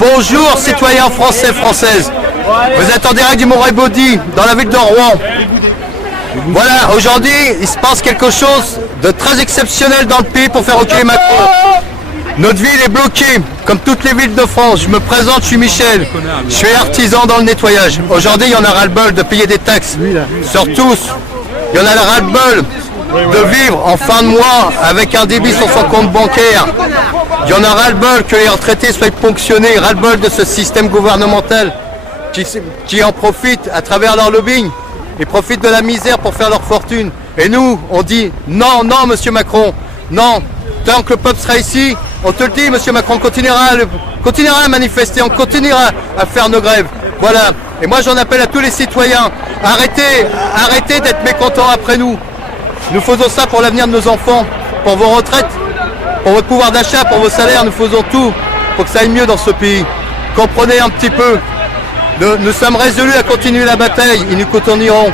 Bonjour citoyens français, françaises. Vous êtes en direct du Mont-Rébaudy, dans la ville de Rouen. Voilà, aujourd'hui, il se passe quelque chose de très exceptionnel dans le pays pour faire reculer Macron. Notre ville est bloquée, comme toutes les villes de France. Je me présente, je suis Michel. Je suis artisan dans le nettoyage. Aujourd'hui, il y en a ras-le-bol de payer des taxes. Sur tous. Il y en a ras-le-bol de vivre en fin de mois avec un débit sur son compte bancaire. Il y en a ras-le-bol que les retraités soient ponctionnés. Ras-le-bol de ce système gouvernemental qui en profite à travers leur lobbying. Ils profitent de la misère pour faire leur fortune. Et nous, on dit non, non, monsieur Macron, non. Tant que le peuple sera ici, on te le dit, monsieur Macron, continuera à manifester, on continuera à faire nos grèves. Voilà. Et moi, j'en appelle à tous les citoyens. Arrêtez d'être mécontents après nous. Nous faisons ça pour l'avenir de nos enfants, pour vos retraites, pour votre pouvoir d'achat, pour vos salaires. Nous faisons tout pour que ça aille mieux dans ce pays. Comprenez un petit peu. Nous sommes résolus à continuer la bataille et nous continuerons.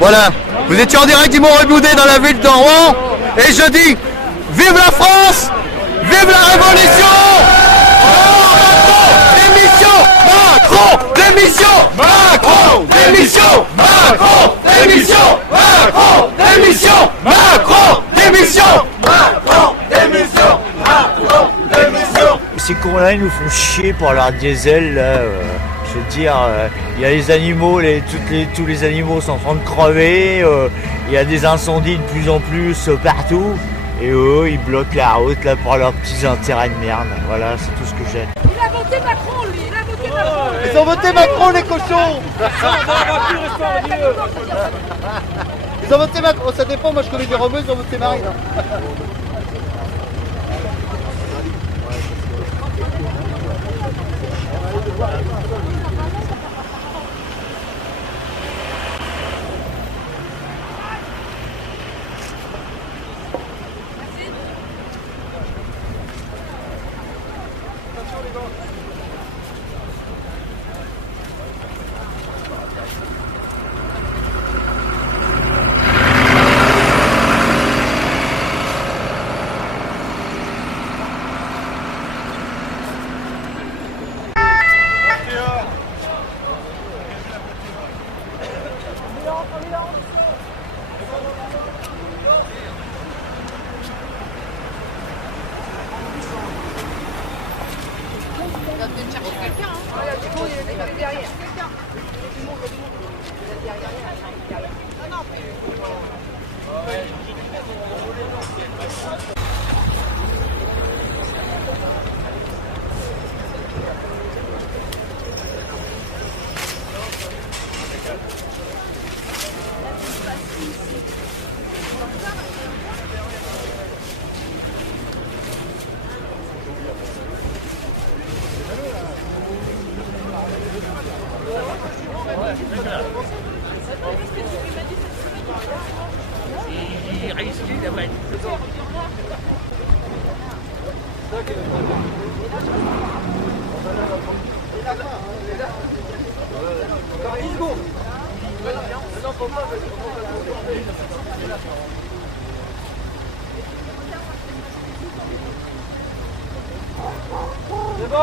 Voilà. Vous étiez en direct du Mont-Rébaudy dans la ville de Rouen. Et je dis, vive la France! Vive la révolution! Macron! Démission! Macron! Démission! Macron! Démission! Macron! Démission! Macron! Démission! Macron! Démission! Macron! Démission! Ces cons-là, ils nous font chier pour leur diesel, là. Je veux dire, il y a les animaux, tous les animaux sont en train de crever, il y a des incendies de plus en plus partout, et eux, ils bloquent la route là pour leurs petits intérêts de merde. Voilà, c'est tout ce que j'ai. Il a voté Macron, lui, il a voté Macron. Ils ont voté Macron, les cochons! Ils ont voté Macron, ça dépend, moi je connais des Romeux, ils ont voté Marine. Il va peut-être chercher quelqu'un. Hein. Il y a du monde, il est derrière. Quelqu'un. Il y a du monde, il y a du monde. Il y a derrière. Non, non, C'est bon!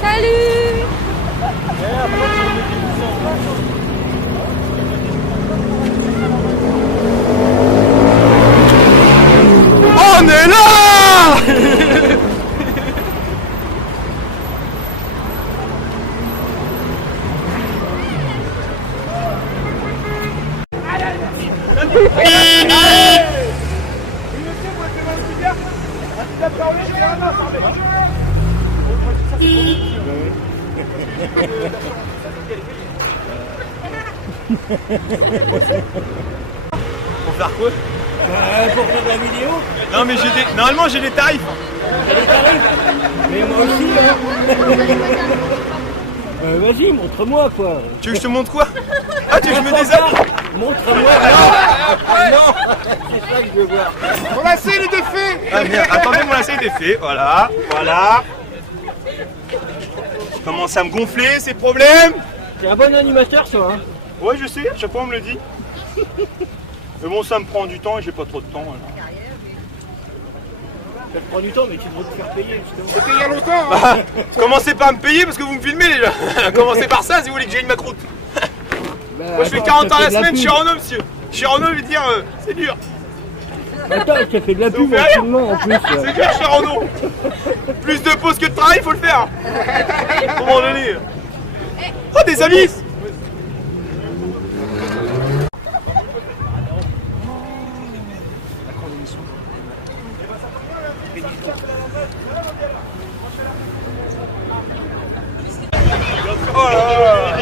Salut! Pour faire quoi? Pour faire de la vidéo. Non mais normalement j'ai des tarifs. Elle est tarifs. Mais moi aussi, hein. Vas-y, montre-moi quoi. Tu veux que je te montre quoi? Ah tu veux que je me déshabille? Montre-moi. C'est ça que je veux voir. Mon lacet il est défait. Ah merde, attendez, mon lacet il est défait, voilà, voilà. Commence à me gonfler, ces problèmes. T'es un bon animateur, toi. Hein. Ouais je sais, à chaque fois on me le dit. Mais bon ça me prend du temps et j'ai pas trop de temps. Alors. Ça te prend du temps, mais tu devrais te faire payer justement. C'est payé il y a longtemps. Bah, commencez pas à me payer parce que vous me filmez déjà. Commencez par ça si vous voulez que j'ai une macroute. Moi je fais 40 ans la semaine, je suis Renault monsieur. Je suis Renault, je vais dire c'est dur. Attends, tu as fait de la Ça vous pub fait rire absolument en plus. C'est dur chez Renault. Plus de pauses que de travail, faut le faire. À un moment donné. Oh des amis. Oh là là.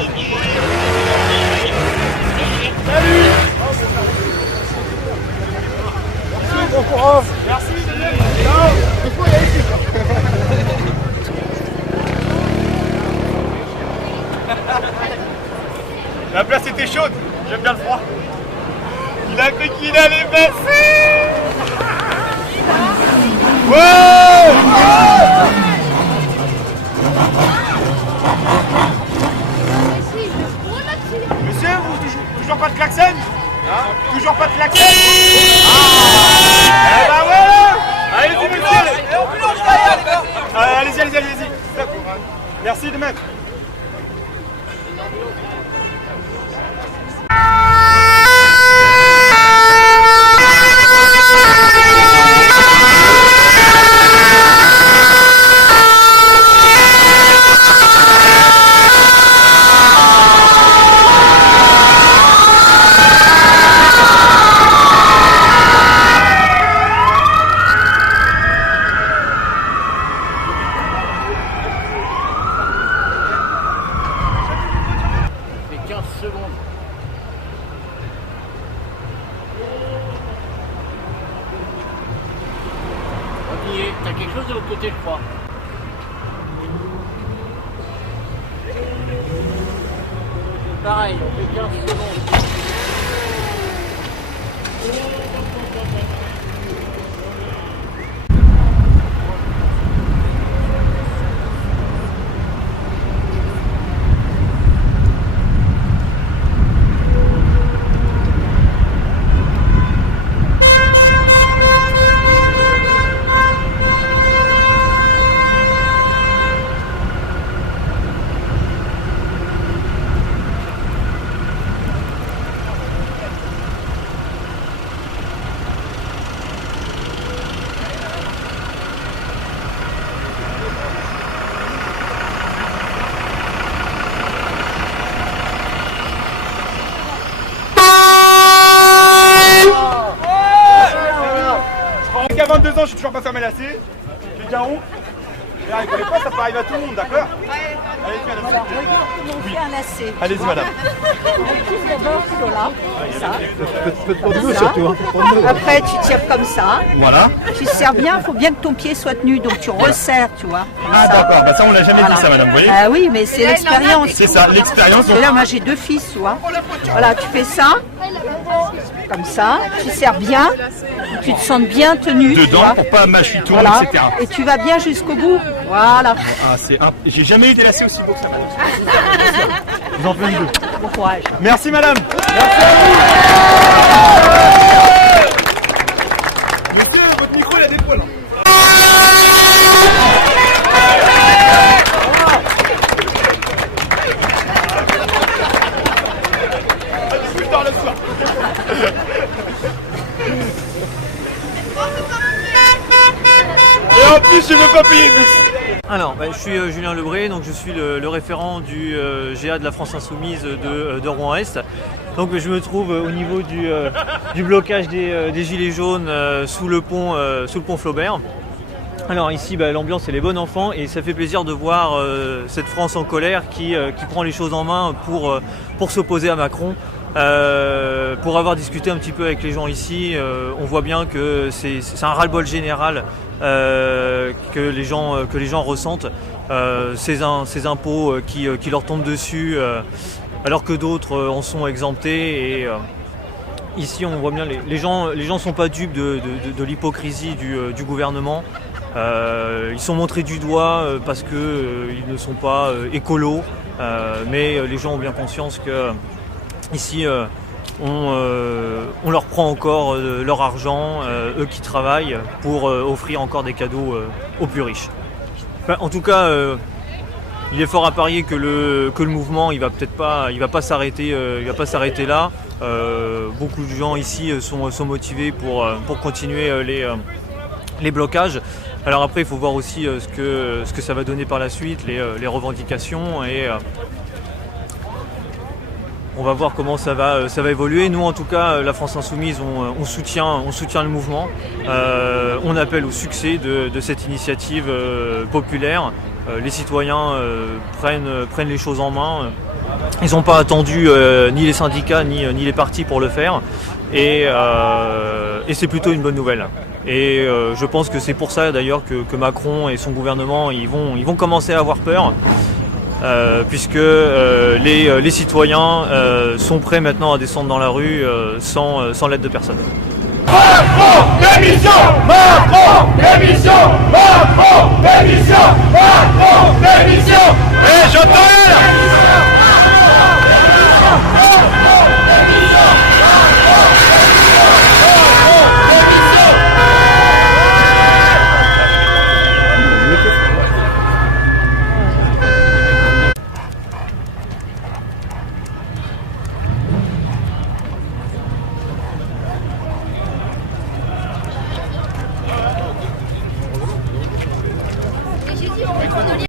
Salut. Bon courage. Merci. La place était chaude. J'aime bien le froid. Il a cru qu'il allait passer. Wow. Monsieur, vous toujours pas de klaxon? Toujours pas de klaxon? Eh ben voilà. Allez-y monsieur. Allez-y. Merci de même. T'as quelque chose de l'autre côté, je crois. Pareil, on fait 15 secondes. Jusqu'à 22 ans, je suis toujours pas fermé lacet. J'ai déjà honte. Mais rigolez pas, ça peut arriver à tout le monde, d'accord? Allez-y, madame. Alors, regarde comment on fait un lacet. Allez-y, madame. On tire d'abord cela, comme ça. surtout. Après, tu tires comme ça. Voilà. Tu serres bien, il faut bien que ton pied soit tenu, donc tu resserres, tu vois. comme Ah ça. d'accord, bah ça on l'a jamais Voilà. dit ça madame, vous voyez? Ah oui, mais c'est l'expérience. C'est ça, l'expérience. Et là, moi, j'ai 2 fils, tu vois. Voilà, tu fais ça, comme ça. Tu serres bien, tu te sens bien tenu. tu Dedans vois. pour pas mâcher tout, Voilà. etc. Et tu vas bien jusqu'au bout. Voilà. Ah, j'ai jamais eu des lacets aussi beaux que ça madame. Vous en faites deux. Bon courage. Merci, madame. Monsieur, votre micro, il a des poils. Plus tard le soir. Et en plus, je veux pas payer le bus. Alors, je suis Julien Lebré, donc je suis le référent du GA de la France Insoumise de Rouen-Est. Donc je me trouve au niveau du blocage des Gilets jaunes sous le pont Flaubert. Alors ici, l'ambiance elle est bonne enfant et ça fait plaisir de voir cette France en colère qui prend les choses en main pour s'opposer à Macron. Pour avoir discuté un petit peu avec les gens ici, on voit bien que c'est un ras-le-bol général que les gens ressentent. Ces impôts qui leur tombent dessus alors que d'autres en sont exemptés. Et ici on voit bien les gens sont pas dupes de l'hypocrisie du gouvernement. Ils sont montrés du doigt parce qu'ils ne sont pas écolos, mais les gens ont bien conscience que ici on leur prend encore leur argent, eux qui travaillent, pour offrir encore des cadeaux aux plus riches. En tout cas, il est fort à parier que le mouvement il va pas s'arrêter là. Beaucoup de gens ici sont motivés pour continuer les blocages. Alors après il faut voir aussi ce que ça va donner par la suite, les revendications, et on va voir comment ça va évoluer. Nous en tout cas, la France Insoumise, on soutient le mouvement. On appelle au succès de cette initiative populaire. Les citoyens prennent les choses en main. Ils n'ont pas attendu ni les syndicats ni les partis pour le faire. Et c'est plutôt une bonne nouvelle. Et je pense que c'est pour ça d'ailleurs que Macron et son gouvernement ils vont commencer à avoir peur. Puisque les citoyens sont prêts maintenant à descendre dans la rue sans l'aide de personne. Macron, démission! Macron, démission! Macron, démission! Macron, démission! j'entends rien là.